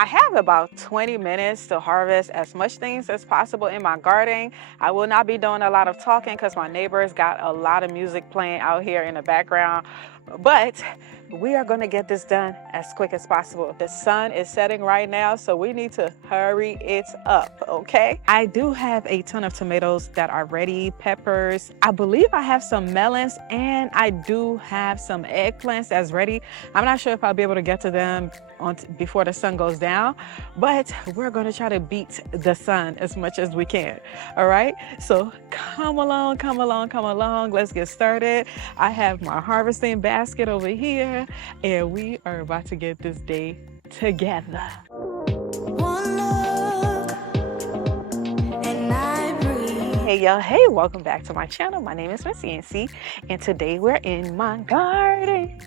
I have about 20 minutes to harvest as much things as possible in my garden. I will not be doing a lot of talking because my neighbors got a lot of music playing out here in the background, but we are going to get this done as quick as possible. The sun is setting right now, so we need to hurry it up, okay? I do have a ton of tomatoes that are ready, peppers. I believe I have some melons, and I do have some eggplants that's ready. I'm not sure if I'll be able to get to them before the sun goes down, but we're going to try to beat the sun as much as we can. All right, so come along, come along, come along. Let's get started. I have my harvesting basket over here, and we are about to get this day together. Hey y'all, hey, welcome back to my channel. My name is Miss Yancy, and today we're in my garden.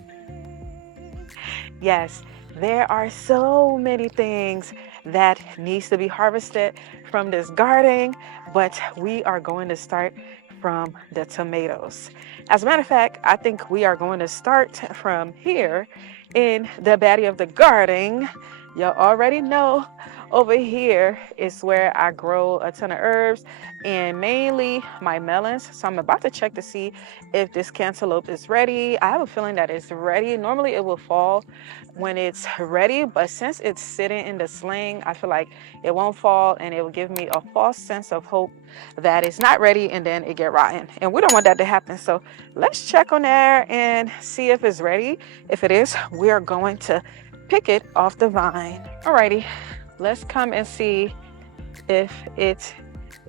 Yes, there are so many things that needs to be harvested from this garden, but we are going to start from the tomatoes. As a matter of fact, I think we are going to start from here in the body of the garden. Y'all already know over here is where I grow a ton of herbs and mainly my melons. So I'm about to check to see if this cantaloupe is ready. I have a feeling that it's ready. Normally it will fall when it's ready, but since it's sitting in the sling, I feel like it won't fall and it will give me a false sense of hope that it's not ready and then it get rotten. And we don't want that to happen. So let's check on there and see if it's ready. If it is, we are going to pick it off the vine. Alrighty, let's come and see if it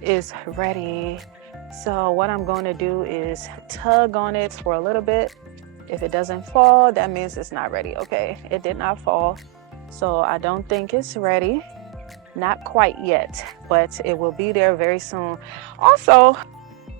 is ready. So what I'm going to do is tug on it for a little bit. If it doesn't fall, that means it's not ready. Okay, it did not fall, so I don't think it's ready. Not quite yet, but it will be there very soon. Also,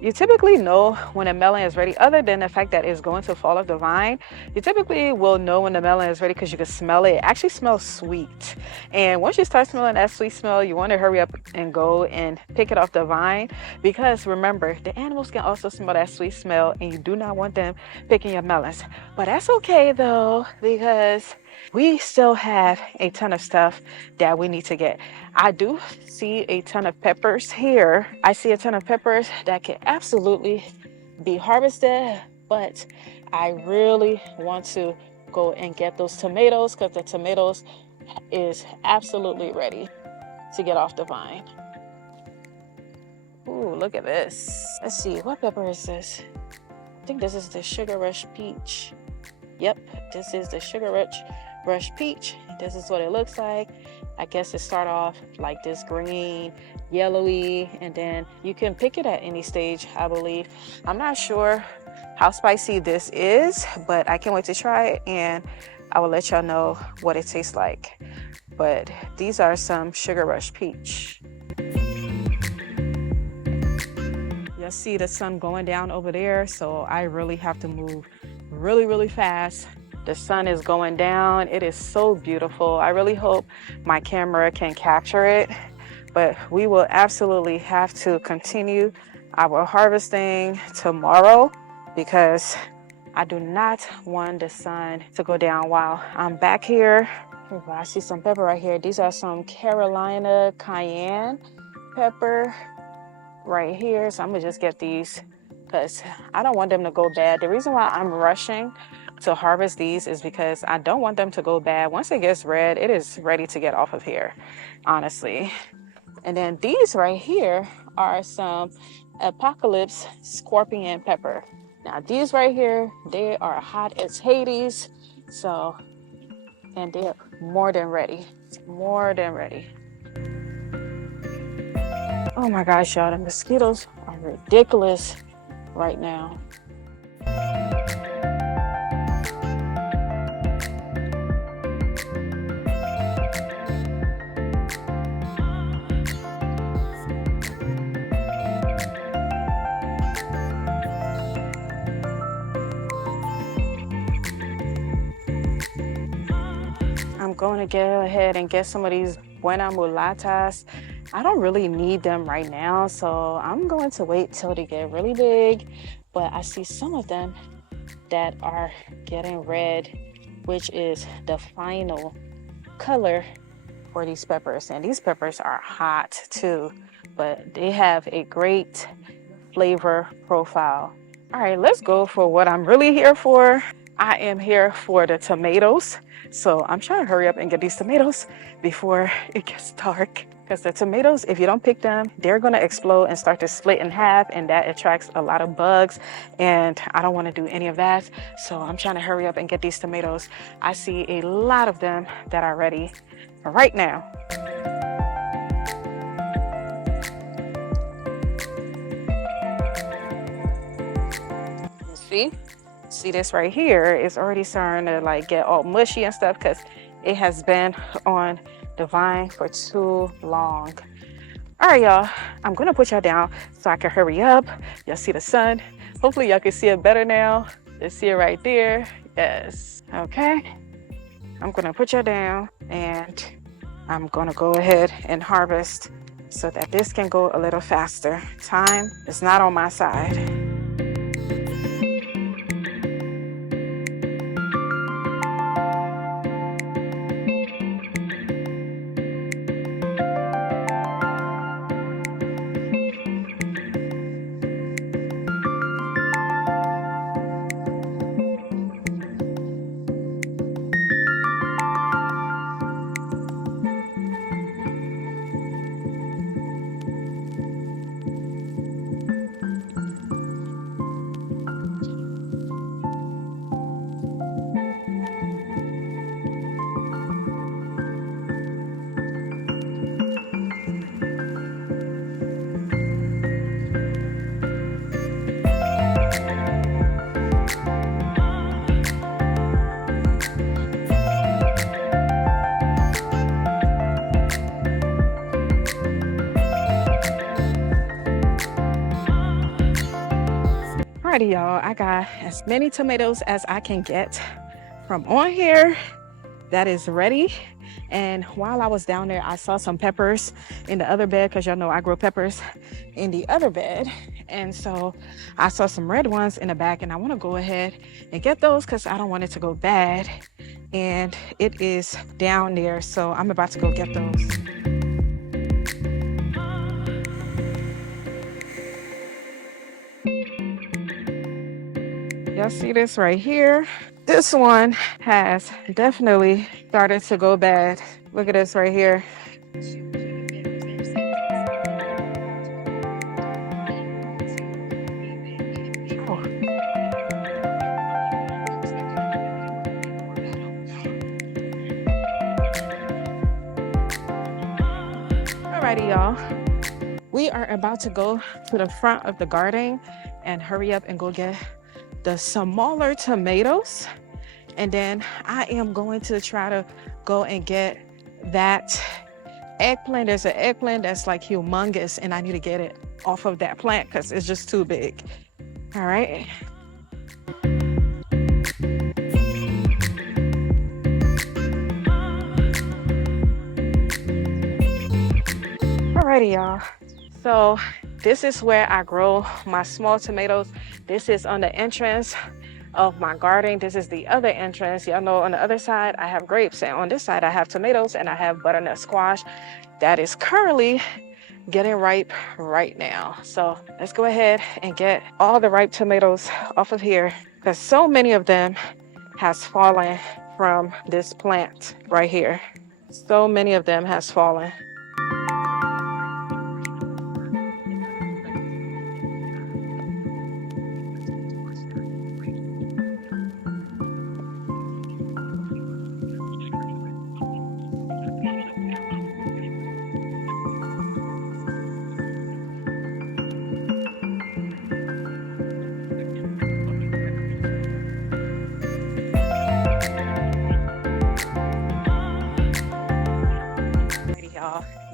you typically know when a melon is ready, other than the fact that it's going to fall off the vine. You typically will know when the melon is ready because you can smell it. It actually smells sweet. And once you start smelling that sweet smell, you want to hurry up and go and pick it off the vine, because remember, the animals can also smell that sweet smell and you do not want them picking your melons. But that's okay though, because we still have a ton of stuff that we need to get. I do see a ton of peppers here. I see a ton of peppers that can absolutely be harvested, but I really want to go and get those tomatoes because the tomatoes is absolutely ready to get off the vine. Ooh, look at this. Let's see, what pepper is this? I think this is the Sugar Rush Peach. Yep, this is the Sugar Rush Peach. This is what it looks like. I guess it start off like this green, yellowy, and then you can pick it at any stage, I believe. I'm not sure how spicy this is, but I can't wait to try it and I will let y'all know what it tastes like. But these are some Sugar Rush Peach. You'll see the sun going down over there, so I really have to move really fast. The sun is going down. It is so beautiful. I really hope my camera can capture it, but we will absolutely have to continue our harvesting tomorrow because I do not want the sun to go down while I'm back here. I see some pepper right here. These are some Carolina cayenne pepper right here. So I'm gonna just get these because I don't want them to go bad. The reason why I'm rushing to harvest these is because I don't want them to go bad. Once it gets red, it is ready to get off of here, honestly. And then these right here are some Apocalypse scorpion pepper. Now these right here, they are hot as Hades. So, and they're more than ready, more than ready. Oh my gosh, y'all, the mosquitoes are ridiculous right now. I'm going to go ahead and get some of these buena mulatas. I don't really need them right now, so I'm going to wait till they get really big. But I see some of them that are getting red, which is the final color for these peppers. And these peppers are hot too, but they have a great flavor profile. All right, let's go for what I'm really here for. I am here for the tomatoes. So I'm trying to hurry up and get these tomatoes before it gets dark. Because the tomatoes, if you don't pick them, they're gonna explode and start to split in half, and that attracts a lot of bugs. And I don't wanna do any of that. So I'm trying to hurry up and get these tomatoes. I see a lot of them that are ready right now. See this right here is already starting to like get all mushy and stuff because it has been on the vine for too long. All right, y'all, I'm gonna put y'all down so I can hurry up. Y'all see the sun. Hopefully y'all can see it better now. Let's see it right there. Yes. Okay. I'm gonna put y'all down and I'm gonna go ahead and harvest so that this can go a little faster. Time is not on my side. Alrighty, y'all, I got as many tomatoes as I can get from on here that is ready. And while I was down there, I saw some peppers in the other bed because y'all know I grow peppers in the other bed. And so I saw some red ones in the back, and I want to go ahead and get those because I don't want it to go bad. And it is down there, so I'm about to go get those. Y'all see this right here? This one has definitely started to go bad. Look at this right here. Oh. Alrighty, y'all. We are about to go to the front of the garden and hurry up and go get the smaller tomatoes, and then I am going to try to go and get that eggplant. There's an eggplant that's like humongous, and I need to get it off of that plant because it's just too big. All right. Alrighty, y'all. So this is where I grow my small tomatoes. This is on the entrance of my garden. This is the other entrance. Y'all know on the other side, I have grapes, and on this side, I have tomatoes, and I have butternut squash that is currently getting ripe right now. So let's go ahead and get all the ripe tomatoes off of here because so many of them has fallen from this plant right here. So many of them has fallen.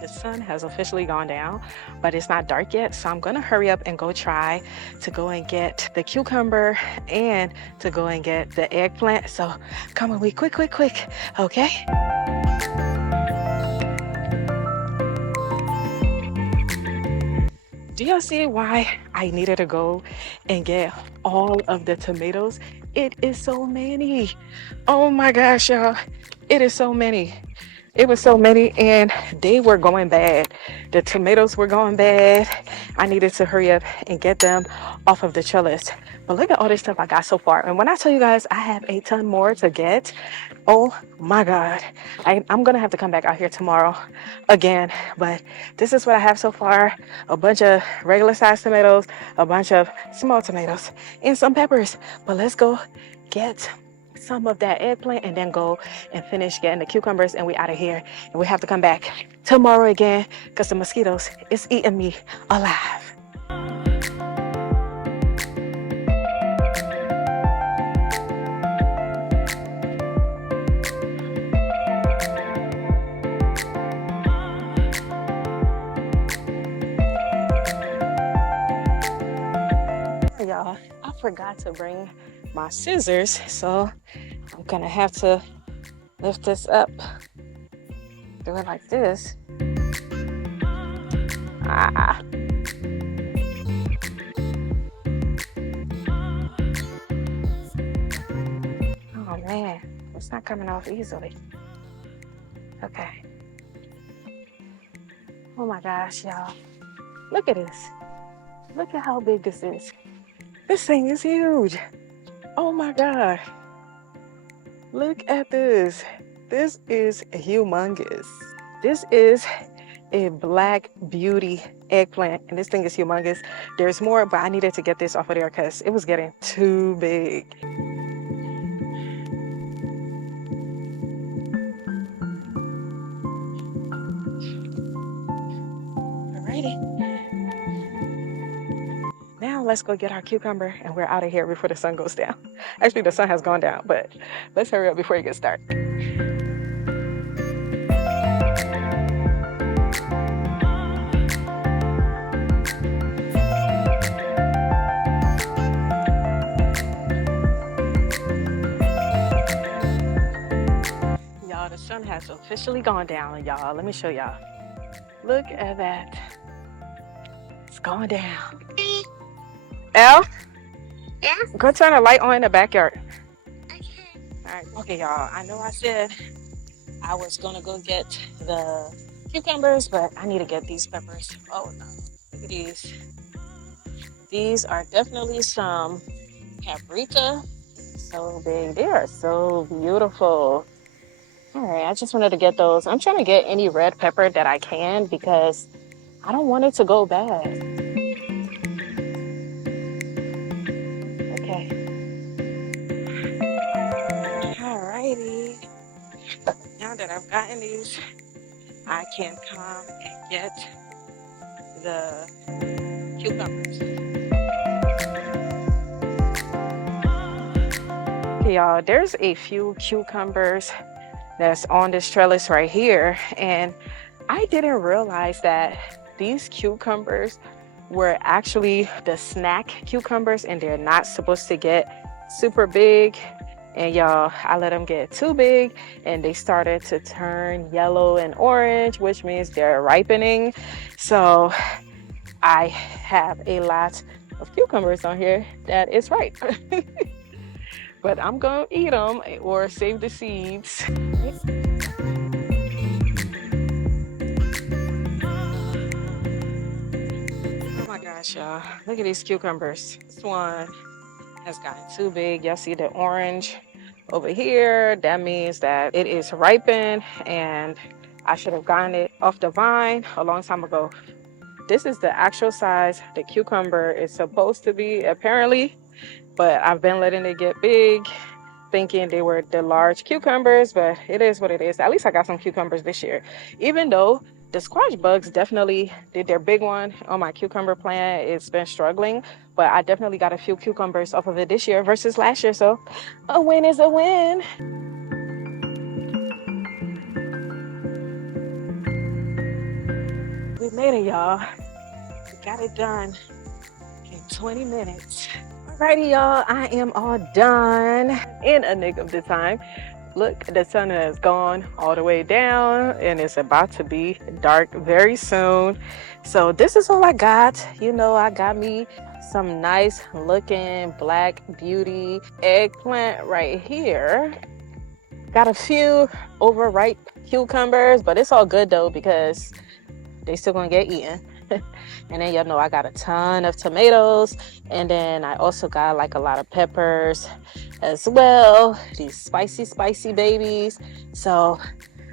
The sun has officially gone down, but it's not dark yet, so I'm gonna hurry up and go try to go and get the cucumber and to go and get the eggplant. So come with me, quick, okay? Do y'all see why I needed to go and get all of the tomatoes? It is so many. Oh my gosh, y'all, it is so many. It was so many and they were going bad. The tomatoes were going bad. I needed to hurry up and get them off of the trellis. But look at all this stuff I got so far. And when I tell you guys I have a ton more to get, oh my God. I'm going to have to come back out here tomorrow again. But this is what I have so far. A bunch of regular sized tomatoes, a bunch of small tomatoes, and some peppers. But let's go get some of that eggplant and then go and finish getting the cucumbers, and we out of here. And we have to come back tomorrow again because the mosquitoes is eating me alive. Y'all, I forgot to bring my scissors, so I'm gonna have to lift this up, do it like this. Oh man, it's not coming off easily. Okay. Oh my gosh, y'all, look at this. Look at how big this is. This thing is huge. Oh my God. Look at this. This is humongous. This is a black beauty eggplant, and this thing is humongous. There's more, but I needed to get this off of there because it was getting too big. Alrighty. Now let's go get our cucumber and we're out of here before the sun goes down. Actually, the sun has gone down, but let's hurry up before it gets dark. Y'all, the sun has officially gone down, y'all. Let me show y'all. Look at that. It's going down. Elle? Yeah? Go turn a light on in the backyard. Okay. All right. Okay, y'all. I know I said I was going to go get the cucumbers, but I need to get these peppers. Oh, no. Look at these. These are definitely some paprika. So big. They are so beautiful. All right. I just wanted to get those. I'm trying to get any red pepper that I can because I don't want it to go bad. Alrighty, now that I've gotten these, I can come and get the cucumbers. Okay, y'all, there's a few cucumbers that's on this trellis right here, and I didn't realize that these cucumbers were actually the snack cucumbers, and they're not supposed to get super big. And y'all, I let them get too big and they started to turn yellow and orange, which means they're ripening. So I have a lot of cucumbers on here that is ripe. But I'm gonna eat them or save the seeds. Oh my gosh, y'all, look at these cucumbers. This one has gotten too big. Y'all see the orange over here? That means that it is ripened and I should have gotten it off the vine a long time ago. This is the actual size the cucumber is supposed to be, apparently, but I've been letting it get big, thinking they were the large cucumbers, but it is what it is. At least I got some cucumbers this year, even though the squash bugs definitely did their big one on my cucumber plant. It's been struggling, but I definitely got a few cucumbers off of it this year versus last year. So a win is a win. We made it, y'all. We got it done in 20 minutes. Alrighty, y'all, I am all done in a nick of the time. Look, the sun has gone all the way down and it's about to be dark very soon. So this is all I got. You know, I got me some nice looking black beauty eggplant right here. Got a few overripe cucumbers, but it's all good though because they still gonna get eaten. And then y'all know I got a ton of tomatoes, and then I also got like a lot of peppers as well, these spicy babies. So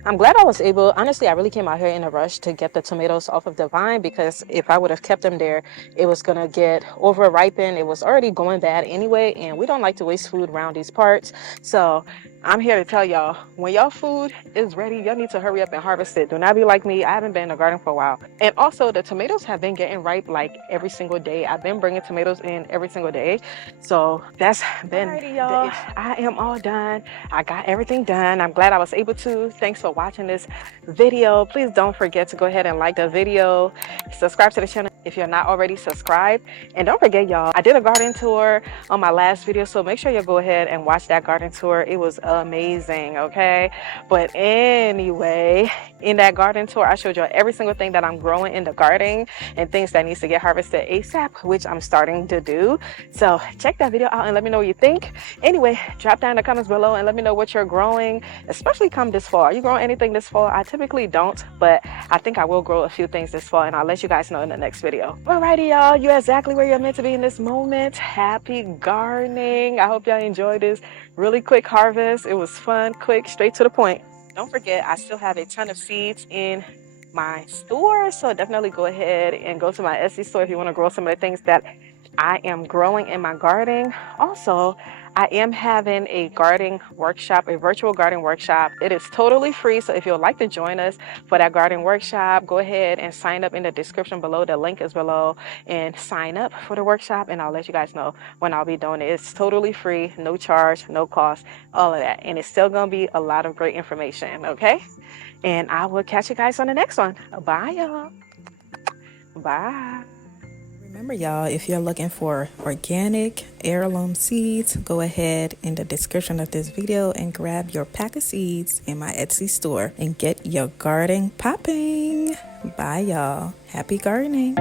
I'm glad I was able, honestly, I really came out here in a rush to get the tomatoes off of the vine, because if I would have kept them there, it was gonna get over ripened. It was already going bad anyway, and we don't like to waste food around these parts. So I'm here to tell y'all, when y'all food is ready, y'all need to hurry up and harvest it. Do not be like me. I haven't been in the garden for a while. And also the tomatoes have been getting ripe like every single day. I've been bringing tomatoes in every single day. So that's been the issue. I am all done. I got everything done. I'm glad I was able to. Thanks for watching this video. Please don't forget to go ahead and like the video. Subscribe to the channel if you're not already subscribed. And don't forget, y'all, I did a garden tour on my last video, so make sure you go ahead and watch that garden tour. It was amazing, okay? But anyway, in that garden tour, I showed you every single thing that I'm growing in the garden and things that needs to get harvested ASAP, which I'm starting to do. So check that video out and let me know what you think. Anyway, drop down in the comments below and let me know what you're growing, especially come this fall. Are you growing anything this fall? I typically don't, but I think I will grow a few things this fall, and I'll let you guys know in the next video. Alrighty, y'all, you're exactly where you're meant to be in this moment. Happy gardening. I hope y'all enjoyed this really quick harvest. It was fun, quick, straight to the point. Don't forget, I still have a ton of seeds in my store, so definitely go ahead and go to my Etsy store if you want to grow some of the things that I am growing in my garden. Also, I am having a garden workshop, a virtual garden workshop. It is totally free, so if you'd like to join us for that garden workshop, go ahead and sign up in the description below. The link is below, and sign up for the workshop, and I'll let you guys know when I'll be doing it. It's totally free, no charge, no cost, all of that, and it's still gonna be a lot of great information, okay? And I will catch you guys on the next one. Bye, y'all. Bye. Remember, y'all, if you're looking for organic heirloom seeds, go ahead in the description of this video and grab your pack of seeds in my Etsy store and get your garden popping. Bye, y'all. Happy gardening.